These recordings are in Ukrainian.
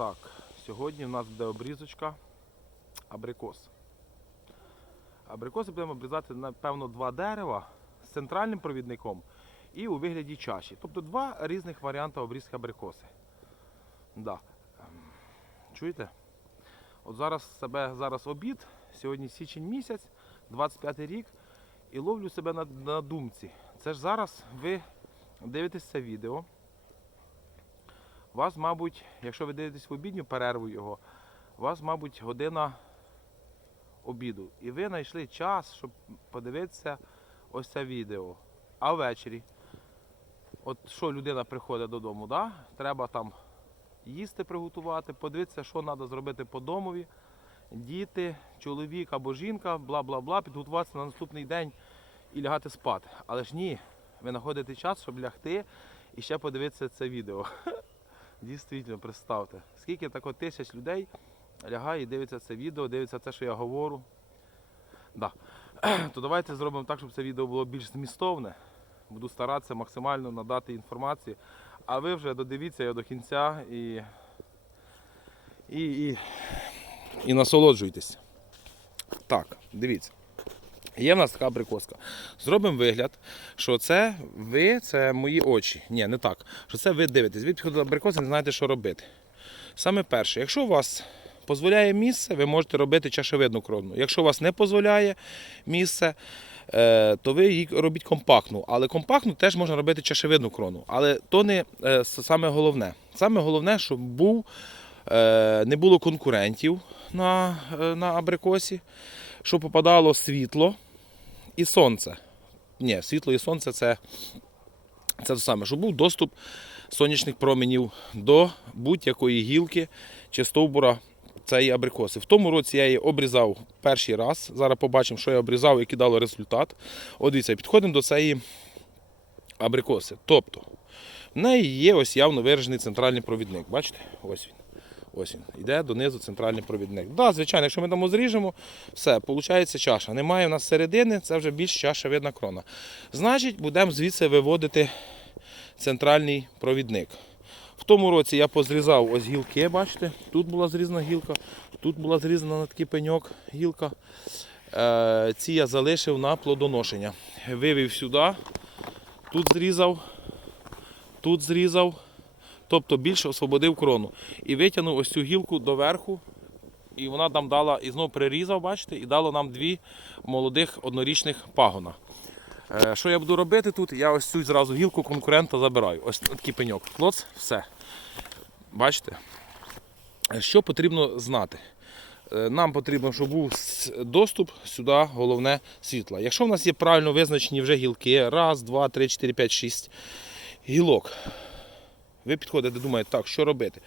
Так, сьогодні в нас буде обрізочка абрикос. Абрикоси будемо обрізати, напевно, два дерева з центральним провідником і у вигляді чаші. Тобто два різних варіанти обрізки абрикоси. Да. Ем, Чуєте? От зараз себе зараз обід, сьогодні січень місяць, 25 рік, і ловлю себе на, на думці. Це ж зараз ви дивитесь це відео. Вас, мабуть, якщо ви дивитесь в обідню перерву його, вас, мабуть, година обіду. І ви знайшли час, щоб подивитися ось це відео. А ввечері, от що людина приходить додому, да? треба там їсти приготувати, подивитися, що треба зробити по домові. Діти, чоловік або жінка, бла бла бла, підготуватися на наступний день і лягати спати. Але ж ні, ви знаходите час, щоб лягти і ще подивитися це відео. Дійсно, представте, скільки тако тисяч людей лягає і дивиться це відео, дивиться те, що я говорю. Да. То давайте зробимо так, щоб це відео було більш змістовне. Буду старатися максимально надати інформацію. А ви вже додивіться його до кінця і, і, і, і насолоджуйтесь. Так, дивіться. Є в нас така абрикоска. Зробимо вигляд, що це ви, це мої очі. Ні, не так. Що це ви дивитесь. Ви підходите до абрикоси, не знаєте, що робити. Саме перше, якщо у вас дозволяє місце, ви можете робити чашевидну кровну. Якщо у вас не дозволяє місце, е, то ви її робіть компактну. Але компактну теж можна робити чашевидну крону. Але то не е, саме головне. Саме головне, щоб був, е, не було конкурентів на, на абрикосі, щоб попадало світло і сонце. Ні, світло і сонце це, це те саме, щоб був доступ сонячних променів до будь-якої гілки чи стовбура цієї абрикоси. В тому році я її обрізав перший раз. Зараз побачимо, що я обрізав, який дало результат. От дивіться, підходимо до цієї абрикоси. Тобто, в неї є ось явно виражений центральний провідник. Бачите? Ось він. Ось він. Йде донизу центральний провідник. Так, да, звичайно, якщо ми там зріжемо, все, виходить чаша. Немає у нас середини, це вже більш чашевидна крона. Значить, будемо звідси виводити центральний провідник. В тому році я позрізав ось гілки, бачите, тут була зрізана гілка, тут була зрізана на такий пеньок гілка. Е, ці я залишив на плодоношення. Вивів сюди, тут зрізав, тут зрізав, тобто більше освободив крону. І витягнув ось цю гілку доверху. І вона там дала, і знову перерізав, бачите, і дало нам дві молодих однорічних пагона. Е, Що я буду робити тут? Я ось цю зразу гілку конкурента забираю. Ось такий пеньок. Клоц, все. Бачите? Е, Що потрібно знати? Е, Нам потрібно, щоб був доступ сюди, головне світла. Якщо в нас є правильно визначені вже гілки, раз, два, три, чотири, п'ять, шість гілок. Ви підходите, думаєте, так, що робити?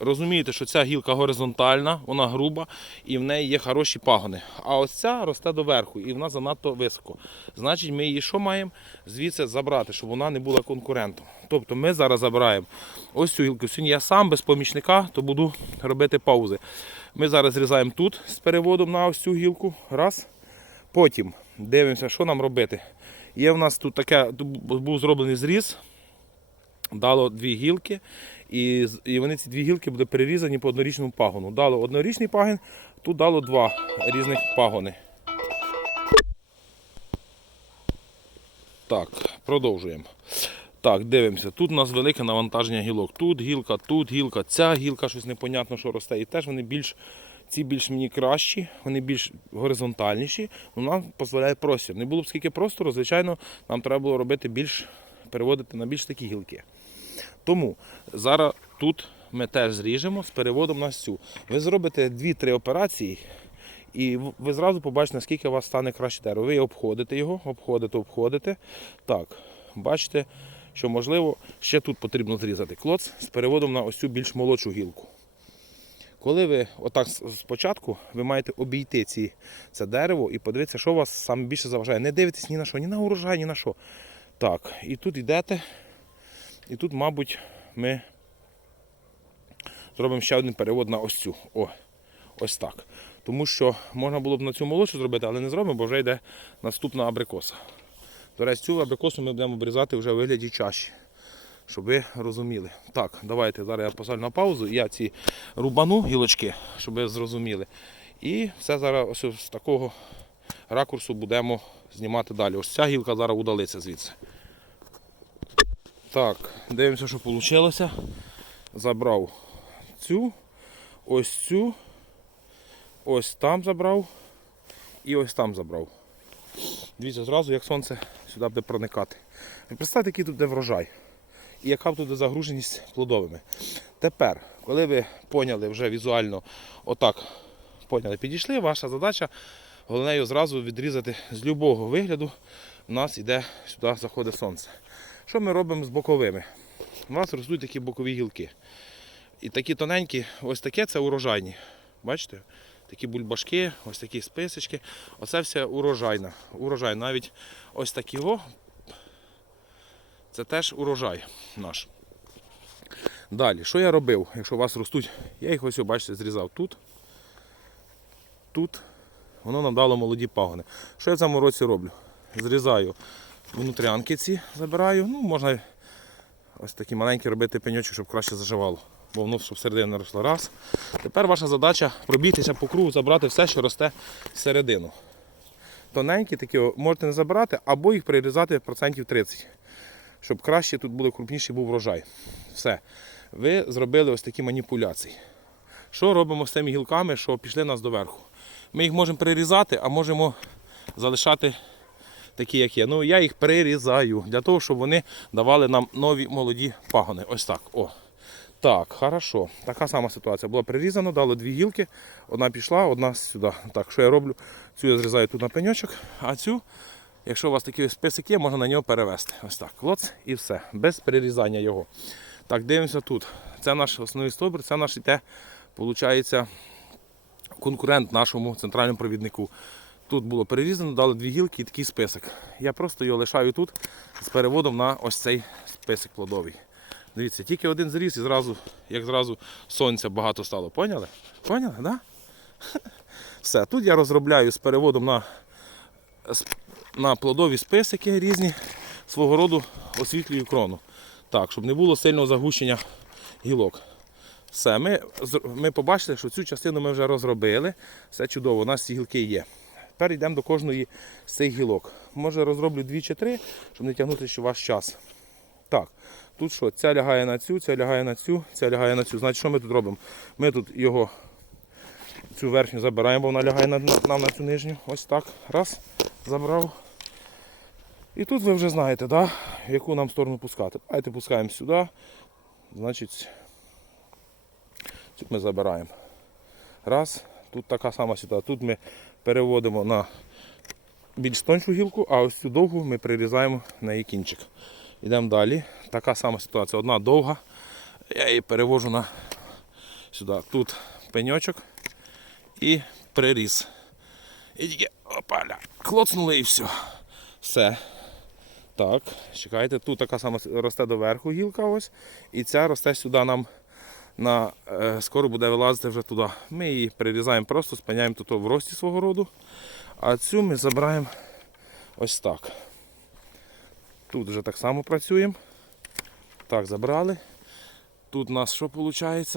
Розумієте, що ця гілка горизонтальна, вона груба і в неї є хороші пагони. А ось ця росте доверху і вона занадто високо. Значить, ми її що маємо? Звідси забрати, щоб вона не була конкурентом. Тобто ми зараз забираємо ось цю гілку. Сьогодні я сам без помічника, то буду робити паузи. Ми зараз зрізаємо тут з переводом на ось цю гілку. Раз. Потім дивимося, що нам робити. Є в нас тут таке, був зроблений зріз, дало дві гілки, і, і вони ці дві гілки будуть перерізані по однорічному пагону. Дало однорічний пагін, тут дало два різних пагони. Так, продовжуємо. Так, дивимося. Тут у нас велике навантаження гілок. Тут гілка, тут гілка, ця гілка, щось непонятно, що росте. І теж вони більш, ці більш мені кращі, вони більш горизонтальніші, ну, нам дозволяє простір. Не було б скільки простору, звичайно, нам треба було робити більш, переводити на більш такі гілки. Тому зараз тут ми теж зріжемо з переводом на цю. Ви зробите 2-3 операції, і ви зразу побачите, наскільки у вас стане краще дерево. Ви обходите його, обходите, обходите. Так, бачите, що можливо ще тут потрібно зрізати клоц з переводом на ось цю більш молодшу гілку. Коли ви отак спочатку, ви маєте обійти ці, це дерево і подивитися, що вас саме більше заважає. Не дивитесь ні на що, ні на урожай, ні на що. Так, і тут йдете, і тут, мабуть, ми зробимо ще один перевод на ось цю. О, ось так. Тому що можна було б на цю молодшу зробити, але не зробимо, бо вже йде наступна абрикоса. До речі, цю абрикосу ми будемо обрізати вже у вигляді чаші. щоб ви розуміли. Так, давайте зараз я поставлю на паузу. Я ці рубану гілочки, щоб ви зрозуміли. І все зараз ось з такого ракурсу будемо знімати далі. Ось ця гілка зараз удалиться звідси. Так, дивимося, що вийшло. Забрав цю, ось цю, ось там забрав і ось там забрав. Дивіться, зразу як сонце сюди буде проникати. Представте, який тут буде врожай і яка буде загруженість плодовими. Тепер, коли ви поняли вже візуально, отак поняли, підійшли, ваша задача головне зразу відрізати з любого вигляду. У нас йде сюди, заходить сонце. Що ми робимо з боковими? У нас ростуть такі бокові гілки. І такі тоненькі, ось таке це урожайні. Бачите? Такі бульбашки, ось такі списочки. Оце все урожайне. Урожай. Навіть ось такі о, це теж урожай наш. Далі, що я робив, якщо у вас ростуть, я їх ось, бачите, зрізав тут. Тут. Воно нам дало молоді пагони. Що я в цьому році роблю? Зрізаю внутрянки ці, забираю. Ну, можна ось такі маленькі робити пеньочок, щоб краще заживало. Бо воно щоб середина не росла. Раз. Тепер ваша задача пробігтися по кругу, забрати все, що росте всередину. Тоненькі такі можете не забирати, або їх прирізати процентів 30 щоб краще тут були крупніший був врожай. Все. Ви зробили ось такі маніпуляції. Що робимо з тими гілками, що пішли нас доверху? Ми їх можемо прирізати, а можемо залишати такі, як є. Ну, я їх прирізаю для того, щоб вони давали нам нові молоді пагони. Ось так. О. Так, хорошо. Така сама ситуація. Була прирізано, дало дві гілки. Одна пішла, одна сюди. Так, що я роблю? Цю я зрізаю тут на пеньочок, а цю Якщо у вас такий список є, можна на нього перевести. Ось так. Клоц і все. Без перерізання його. Так, дивимося тут. Це наш основний стовбур, це наш іде, виходить, конкурент нашому центральному провіднику. Тут було перерізано, дали дві гілки і такий список. Я просто його лишаю тут з переводом на ось цей список плодовий. Дивіться, тільки один зріз і зразу, як зразу сонця багато стало. Поняли? Поняли, так? Да? Все. Тут я розробляю з переводом на на плодові списики різні, свого роду освітлюю крону. Так, щоб не було сильного загущення гілок. Все, ми, ми побачили, що цю частину ми вже розробили. Все чудово, у нас ці гілки є. Тепер йдемо до кожної з цих гілок. Може розроблю дві чи три, щоб не тягнути ще ваш час. Так, тут що? Ця лягає на цю, ця лягає на цю, ця лягає на цю. Значить, що ми тут робимо? Ми тут його цю верхню забираємо, бо вона лягає на, на, нам на цю нижню. Ось так. Раз, забрав. І тут ви вже знаєте, да, яку нам сторону пускати. Давайте пускаємо сюди. Значить, цю ми забираємо. Раз, тут така сама ситуація. Тут ми переводимо на більш тоншу гілку, а ось цю довгу ми прирізаємо на її кінчик. Йдемо далі. Така сама ситуація. Одна довга. Я її перевожу на сюди. Тут пеньочок і приріз. І тільки опаля, клоцнули і все. Все. Так, чекайте, тут така сама росте доверху гілка ось. І ця росте сюди нам на, е, скоро буде вилазити вже туди. Ми її прирізаємо просто, спиняємо тут в рості свого роду. А цю ми забираємо ось так. Тут вже так само працюємо. Так, забрали. Тут у нас що виходить?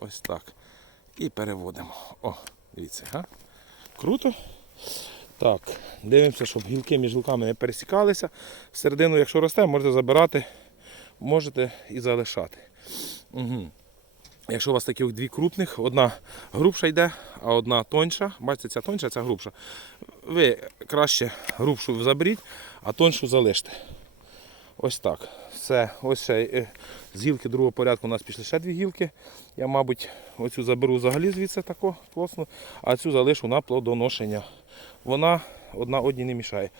Ось так. І переводимо. О, дивіться, га? Круто. Так, дивимося, щоб гілки між гілками не пересікалися. Середину, якщо росте, можете забирати, можете і залишати. Угу. Якщо у вас такі дві крупних, одна грубша йде, а одна тоньша. Бачите, ця тоньша, ця грубша. Ви краще грубшу заберіть, а тоньшу залиште. Ось так. Все, ось ще е, з гілки другого порядку у нас пішли ще дві гілки. Я, мабуть, оцю заберу взагалі звідси тако плотно, а цю залишу на плодоношення. Вона одна одній не мішає.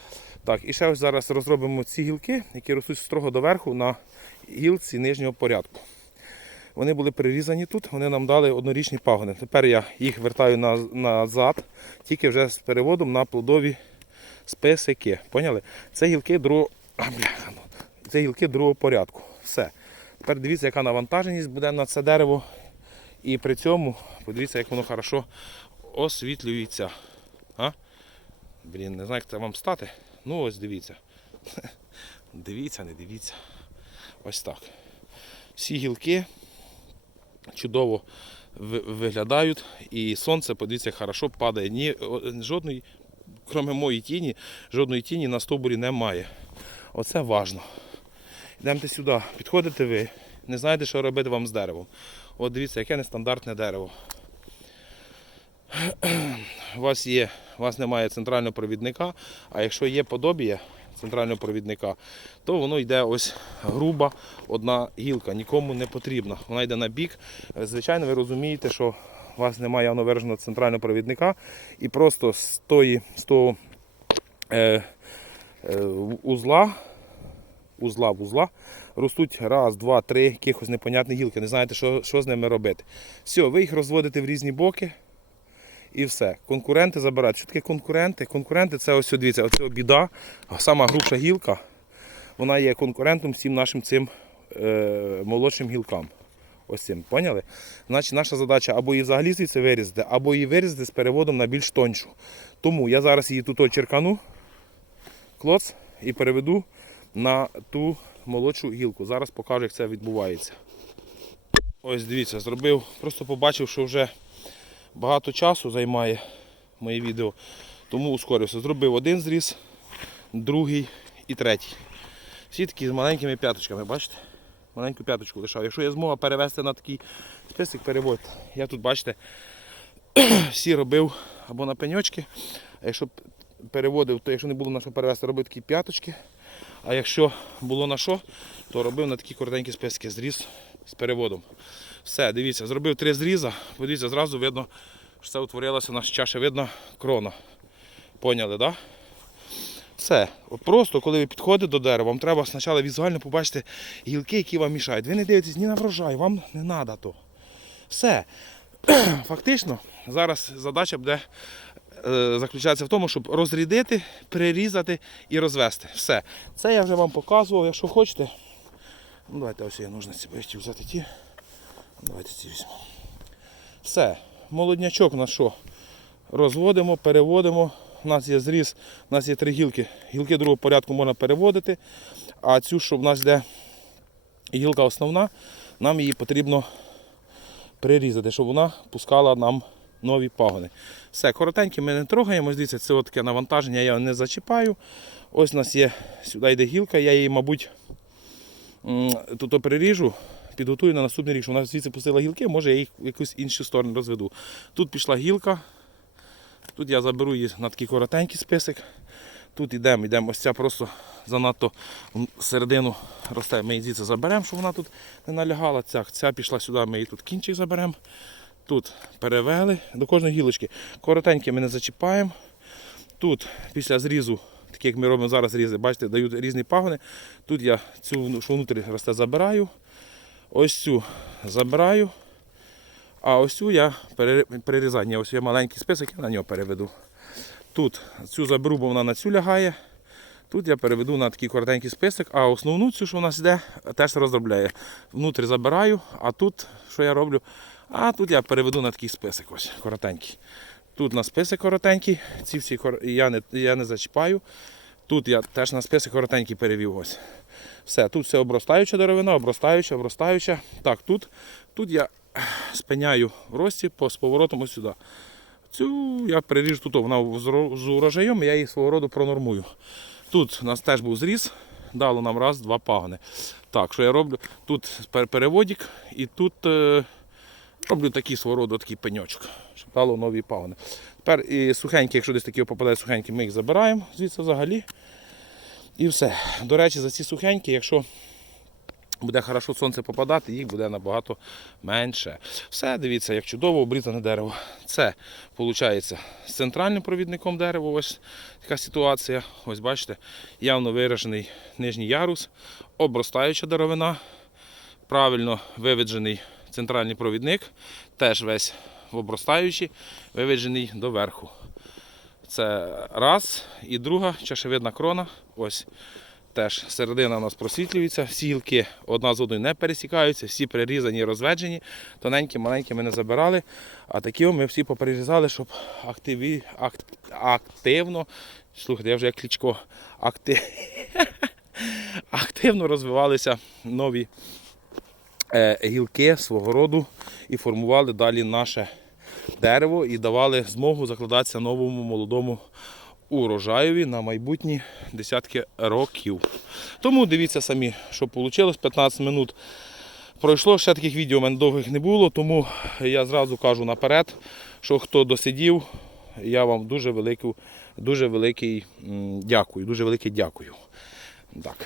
Так, і ще ось зараз розробимо ці гілки, які ростуть строго доверху на гілці нижнього порядку. Вони були прирізані тут, вони нам дали однорічні пагони. Тепер я їх вертаю назад, тільки вже з переводом на плодові списики. Поняли? Це гілки другого. Ну. Це гілки другого порядку. Все. Тепер дивіться, яка навантаженість буде на це дерево. І при цьому подивіться, як воно хорошо освітлюється. А? Блін, не знаю, як це вам стати. Ну ось дивіться. Дивіться, не дивіться. Ось так. Всі гілки чудово виглядають. І сонце, подивіться, хорошо падає. Ні, жодної, крім моєї тіні, жодної тіні на стовбурі немає. Оце важно. Йдемте сюди, підходите ви, не знаєте, що робити вам з деревом. От дивіться, яке нестандартне дерево. У вас є, у вас немає центрального провідника, а якщо є подобія центрального провідника, то воно йде ось груба одна гілка, нікому не потрібна. Вона йде на бік. Е, Звичайно, ви розумієте, що у вас немає явно центрального провідника, і просто з тої, з того е, е, узла узла в узла ростуть раз, два, три якихось непонятні гілки. Не знаєте, що, що з ними робити. Все, ви їх розводите в різні боки і все. Конкуренти забирають. Що таке конкуренти? Конкуренти це ось дивіться, оце біда. Сама грубша гілка, вона є конкурентом всім нашим цим е, молодшим гілкам. Ось цим, поняли? Значить, наша задача або її взагалі звідси вирізати, або її вирізати з переводом на більш тоншу. Тому я зараз її тут очеркану, клоц, і переведу на ту молодшу гілку. Зараз покажу, як це відбувається. Ось дивіться, зробив, просто побачив, що вже багато часу займає моє відео, тому ускорився. Зробив один зріз, другий і третій. Всі такі з маленькими п'яточками, бачите? Маленьку п'яточку лишав. Якщо є змога перевести на такий список, переводьте. Я тут, бачите, всі робив або на пеньочки, а якщо переводив, то якщо не було на що перевести, робив такі п'яточки. А якщо було на що, то робив на такі коротенькі списки зріз з переводом. Все, дивіться, зробив три зріза. Подивіться, зразу видно, що це утворилася наша чаша, видно крона. Поняли, так? Да? Все. От просто, коли ви підходите до дерева, вам треба спочатку візуально побачити гілки, які вам мішають. Ви не дивитесь ні на врожай, вам не треба то. Все. Фактично, зараз задача буде е, заключається в тому, щоб розрідити, прирізати і розвести. Все. Це я вже вам показував, якщо хочете. Ну, давайте ось я ножниці, бо я хотів взяти ті. Давайте ці візьмемо. Все. Молоднячок на що? Розводимо, переводимо. У нас є зріз, у нас є три гілки. Гілки другого порядку можна переводити. А цю, що в нас йде гілка основна, нам її потрібно прирізати, щоб вона пускала нам нові пагони. Все, коротенькі ми не трогаємо. Дивіться, це таке навантаження, я не зачіпаю. Ось у нас є, сюди йде гілка, я її, мабуть, тут приріжу, підготую на наступний рік, що вона звідси пустила гілки, може я їх в якусь іншу сторону розведу. Тут пішла гілка, тут я заберу її на такий коротенький список. Тут йдемо, йдемо, ось ця просто занадто середину росте. Ми її звідси заберемо, щоб вона тут не налягала. Ця, ця пішла сюди, ми її тут кінчик заберемо. Тут перевели до кожної гілочки. Коротенькі ми не зачіпаємо. Тут після зрізу, такі як ми робимо зараз різи, бачите, дають різні пагони. Тут я цю, що внутрі росте, забираю. Ось цю забираю. А ось цю я пере- перерізаю. Ні, ось є маленький список, я на нього переведу. Тут цю заберу, бо вона на цю лягає. Тут я переведу на такий коротенький список, а основну цю, що в нас йде, теж розробляю. Внутрі забираю, а тут що я роблю? А тут я переведу на такий список ось коротенький. Тут на список коротенький, ці всі я не, я не зачіпаю. Тут я теж на список коротенький перевів ось. Все, тут все обростаюча деревина, обростаюча, обростаюча. Так, тут, тут я спиняю рості по, з поворотом ось сюди. Цю я переріжу тут, вона з ро- з урожаєм, я її свого роду пронормую. Тут у нас теж був зріз, дало нам раз, два пагони. Так, що я роблю? Тут пер- переводик і тут е, роблю такий свого роду такий пеньочок, щоб дало нові пагони. Тепер і сухенькі, якщо десь такі попадають сухенькі, ми їх забираємо звідси взагалі. І все. До речі, за ці сухенькі, якщо буде хорошо сонце попадати, їх буде набагато менше. Все, дивіться, як чудово обрізане дерево. Це виходить з центральним провідником дерева. Ось така ситуація. Ось бачите, явно виражений нижній ярус, обростаюча деревина, правильно виведжений центральний провідник, теж весь в обростаючий, виведжений доверху. Це раз. І друга чашевидна крона. Ось теж середина у нас просвітлюється, всі гілки одна з одною не пересікаються, всі прирізані розведжені. Тоненькі, маленькі ми не забирали. А такі ми всі поперерізали, щоб активі, акт, активно. Слухайте, я вже як клічко. Акти... активно розвивалися нові е, гілки свого роду і формували далі наше дерево і давали змогу закладатися новому молодому урожаєві на майбутні десятки років. Тому дивіться самі, що вийшло. 15 минут пройшло. Ще таких відео у мене довгих не було, тому я зразу кажу наперед, що хто досидів, я вам дуже великий, дуже великий дякую. Дуже велике дякую. Так.